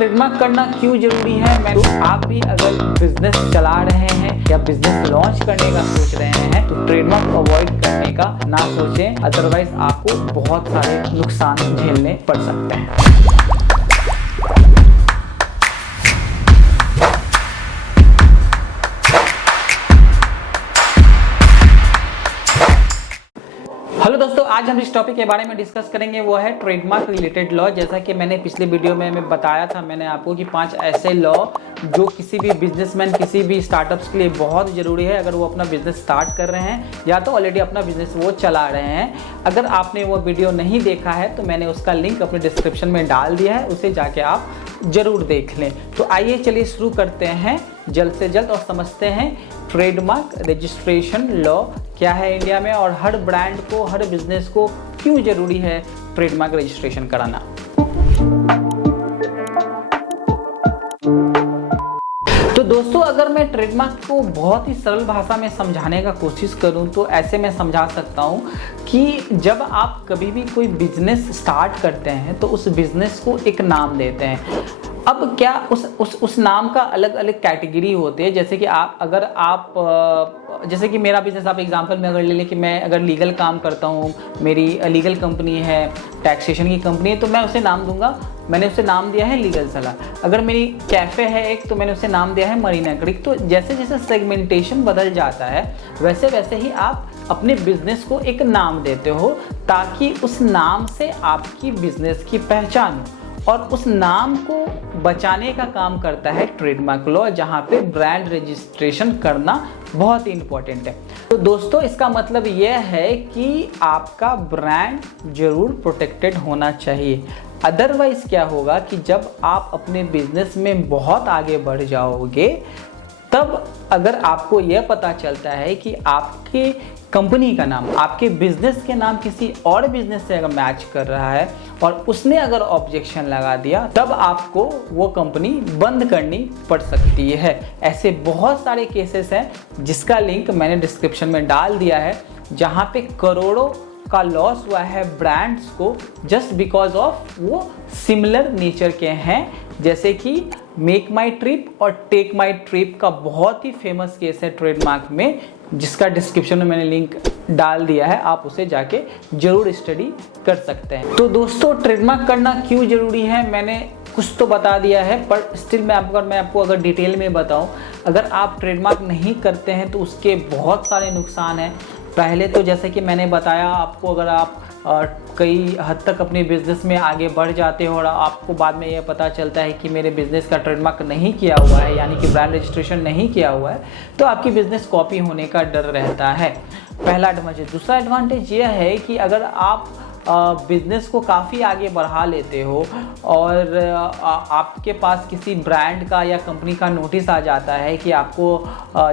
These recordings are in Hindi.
ट्रेडमार्क करना क्यों जरूरी है? तो आप भी अगर बिजनेस चला रहे हैं या बिजनेस लॉन्च करने का सोच रहे हैं तो ट्रेडमार्क अवॉइड करने का ना सोचें, अदरवाइज आपको बहुत सारे नुकसान झेलने पड़ सकते हैं। हेलो दोस्तों, आज हम जिस टॉपिक के बारे में डिस्कस करेंगे वो है ट्रेडमार्क रिलेटेड लॉ। जैसा कि मैंने पिछले वीडियो में मैं बताया था मैंने आपको कि 5 ऐसे लॉ जो किसी भी बिजनेसमैन, किसी भी स्टार्टअप्स के लिए बहुत ज़रूरी है अगर वो अपना बिजनेस स्टार्ट कर रहे हैं या तो ऑलरेडी अपना बिजनेस वो चला रहे हैं। अगर आपने वो वीडियो नहीं देखा है तो मैंने उसका लिंक अपने डिस्क्रिप्शन में डाल दिया है, उसे जाके आप ज़रूर देख लें। तो आइए चलिए शुरू करते हैं जल्द से जल्द और समझते हैं ट्रेडमार्क रजिस्ट्रेशन लॉ क्या है इंडिया में और हर ब्रांड को, हर बिजनेस को क्यों ज़रूरी है ट्रेडमार्क रजिस्ट्रेशन कराना। तो दोस्तों, अगर मैं ट्रेडमार्क को बहुत ही सरल भाषा में समझाने का कोशिश करूं तो ऐसे मैं समझा सकता हूं कि जब आप कभी भी कोई बिजनेस स्टार्ट करते हैं तो उस बिजनेस को एक नाम देते हैं। अब क्या उस नाम का अलग अलग कैटेगरी होते हैं। जैसे कि जैसे कि मेरा बिजनेस आप एग्जांपल में अगर ले लें कि मैं अगर लीगल काम करता हूँ, मेरी लीगल कंपनी है, टैक्सेशन की कंपनी है, तो मैं उसे नाम दूंगा, मैंने उसे नाम दिया है लीगल सलाह। अगर मेरी कैफ़े है एक तो मैंने उसे नाम दिया है मरीना क्रिक। तो जैसे जैसे सेगमेंटेशन बदल जाता है वैसे वैसे ही आप अपने बिजनेस को एक नाम देते हो ताकि उस नाम से आपकी बिजनेस की पहचान हो। और उस नाम को बचाने का काम करता है ट्रेडमार्क लॉ, जहाँ पे ब्रांड रजिस्ट्रेशन करना बहुत ही इंपॉर्टेंट है। तो दोस्तों, इसका मतलब यह है कि आपका ब्रांड जरूर प्रोटेक्टेड होना चाहिए। अदरवाइज क्या होगा कि जब आप अपने बिजनेस में बहुत आगे बढ़ जाओगे तब अगर आपको यह पता चलता है कि आपके कंपनी का नाम, आपके बिजनेस के नाम किसी और बिजनेस से अगर मैच कर रहा है और उसने अगर ऑब्जेक्शन लगा दिया तब आपको वो कंपनी बंद करनी पड़ सकती है। ऐसे बहुत सारे केसेस हैं जिसका लिंक मैंने डिस्क्रिप्शन में डाल दिया है, जहाँ पे करोड़ों का लॉस हुआ है ब्रांड्स को जस्ट बिकॉज ऑफ वो सिमिलर नेचर के हैं। जैसे कि मेक माई ट्रिप और टेक माई ट्रिप का बहुत ही फेमस केस है ट्रेडमार्क में, जिसका डिस्क्रिप्शन में मैंने लिंक डाल दिया है, आप उसे जाके जरूर स्टडी कर सकते हैं। तो दोस्तों, ट्रेडमार्क करना क्यों जरूरी है मैंने कुछ तो बता दिया है, पर स्टिल मैं आपको अगर डिटेल में बताऊं, अगर आप ट्रेडमार्क नहीं करते हैं तो उसके बहुत सारे नुकसान हैं। पहले तो जैसे कि मैंने बताया आपको, अगर आप कई हद तक अपने बिजनेस में आगे बढ़ जाते हो और आपको बाद में यह पता चलता है कि मेरे बिजनेस का ट्रेडमार्क नहीं किया हुआ है, यानी कि ब्रांड रजिस्ट्रेशन नहीं किया हुआ है, तो आपकी बिजनेस कॉपी होने का डर रहता है। पहला एडवांटेज। दूसरा एडवांटेज यह है कि अगर आप बिजनेस को काफ़ी आगे बढ़ा लेते हो और आपके पास किसी ब्रांड का या कंपनी का नोटिस आ जाता है कि आपको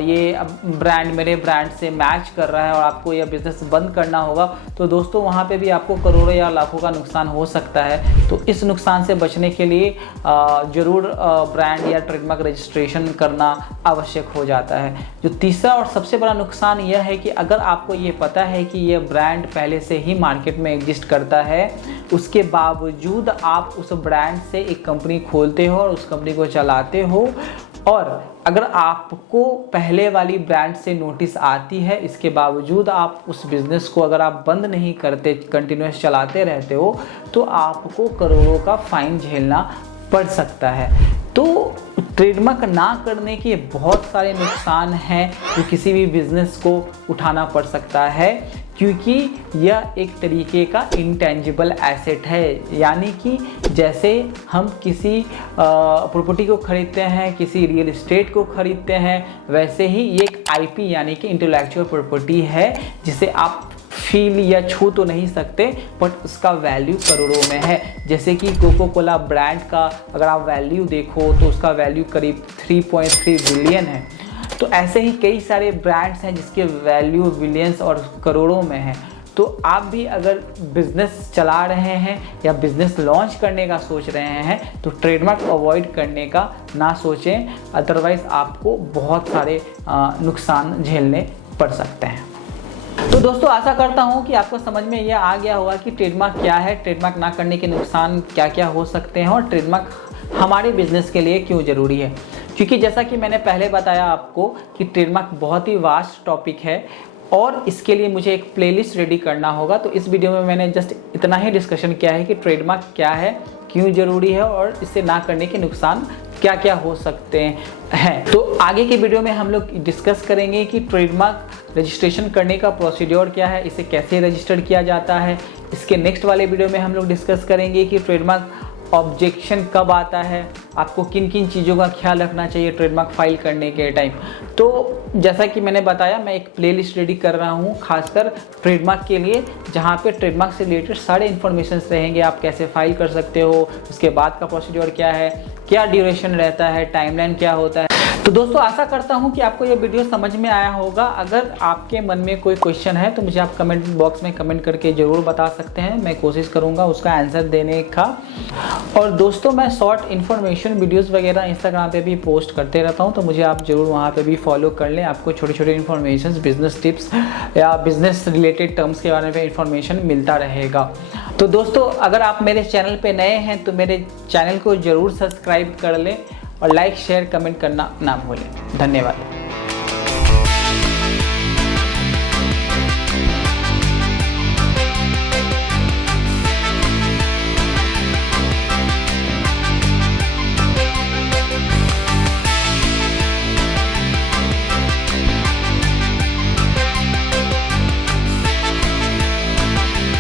ये ब्रांड मेरे ब्रांड से मैच कर रहा है और आपको यह बिज़नेस बंद करना होगा, तो दोस्तों वहाँ पे भी आपको करोड़ों या लाखों का नुकसान हो सकता है। तो इस नुकसान से बचने के लिए ज़रूर ब्रांड या ट्रेडमार्क रजिस्ट्रेशन करना आवश्यक हो जाता है। जो तीसरा और सबसे बड़ा नुकसान यह है कि अगर आपको ये पता है कि यह ब्रांड पहले से ही मार्केट में एग्जिस्ट करता है, उसके बावजूद आप उस ब्रांड से एक कंपनी खोलते हो और उस कंपनी को चलाते हो, और अगर आपको पहले वाली ब्रांड से नोटिस आती है, इसके बावजूद आप उस बिजनेस को अगर आप बंद नहीं करते, कंटिन्यूस चलाते रहते हो, तो आपको करोड़ों का फाइन झेलना पड़ सकता है। तो ट्रेडमार्क ना करने के बहुत सारे नुकसान हैं जो किसी भी बिजनेस को उठाना पड़ सकता है, क्योंकि यह एक तरीके का इंटेंजिबल एसेट है। यानी कि जैसे हम किसी प्रॉपर्टी को खरीदते हैं, किसी रियल एस्टेट को खरीदते हैं, वैसे ही ये एक आईपी यानी कि इंटेलेक्चुअल प्रॉपर्टी है जिसे आप फील या छू तो नहीं सकते, बट उसका वैल्यू करोड़ों में है। जैसे कि कोको कोला ब्रांड का अगर आप वैल्यू देखो तो उसका वैल्यू करीब 3.3 बिलियन है। तो ऐसे ही कई सारे ब्रांड्स हैं जिसके वैल्यू बिलियंस और करोड़ों में है। तो आप भी अगर बिजनेस चला रहे हैं या बिजनेस लॉन्च करने का सोच रहे हैं तो ट्रेडमार्क अवॉइड करने का ना सोचें, अदरवाइज आपको बहुत सारे नुकसान झेलने पड़ सकते हैं। तो दोस्तों, आशा करता हूं कि आपको समझ में यह आ गया होगा कि ट्रेडमार्क क्या है, ट्रेडमार्क ना करने के नुकसान क्या क्या हो सकते हैं और ट्रेडमार्क हमारे बिजनेस के लिए क्यों ज़रूरी है। क्योंकि जैसा कि मैंने पहले बताया आपको कि ट्रेडमार्क बहुत ही वास्ट टॉपिक है और इसके लिए मुझे एक प्लेलिस्ट रेडी करना होगा। तो इस वीडियो में मैंने जस्ट इतना ही डिस्कशन किया है कि ट्रेडमार्क क्या है, क्यों ज़रूरी है और इसे ना करने के नुकसान क्या क्या हो सकते हैं। तो आगे के वीडियो में हम लोग डिस्कस करेंगे कि ट्रेडमार्क रजिस्ट्रेशन करने का प्रोसीड्योर क्या है, इसे कैसे रजिस्टर किया जाता है। इसके नेक्स्ट वाले वीडियो में हम लोग डिस्कस करेंगे कि ट्रेडमार्क ऑब्जेक्शन कब आता है, आपको किन किन चीज़ों का ख्याल रखना चाहिए ट्रेडमार्क फाइल करने के टाइम। तो जैसा कि मैंने बताया, मैं एक प्लेलिस्ट रेडी कर रहा हूँ खासकर ट्रेडमार्क के लिए, जहाँ पे ट्रेडमार्क से रिलेटेड सारे इन्फॉर्मेशन रहेंगे। आप कैसे फाइल कर सकते हो, उसके बाद का प्रोसीड्योर क्या है, क्या ड्यूरेशन रहता है, टाइमलाइन क्या होता है। तो दोस्तों आशा करता हूँ कि आपको ये वीडियो समझ में आया होगा। अगर आपके मन में कोई क्वेश्चन है तो मुझे आप कमेंट बॉक्स में कमेंट करके ज़रूर बता सकते हैं, मैं कोशिश करूँगा उसका आंसर देने का। और दोस्तों मैं शॉर्ट इन्फॉर्मेशन वीडियोस वगैरह इंस्टाग्राम पे भी पोस्ट करते रहता हूँ, तो मुझे आप ज़रूर वहाँ पे भी फॉलो कर लें। आपको छोटे छोटे इन्फॉर्मेशन, बिजनेस टिप्स या बिजनेस रिलेटेड टर्म्स के बारे में इन्फॉर्मेशन मिलता रहेगा। तो दोस्तों अगर आप मेरे चैनल पे नए हैं तो मेरे चैनल को ज़रूर सब्सक्राइब कर लें और लाइक शेयर कमेंट करना ना भूलें। धन्यवाद।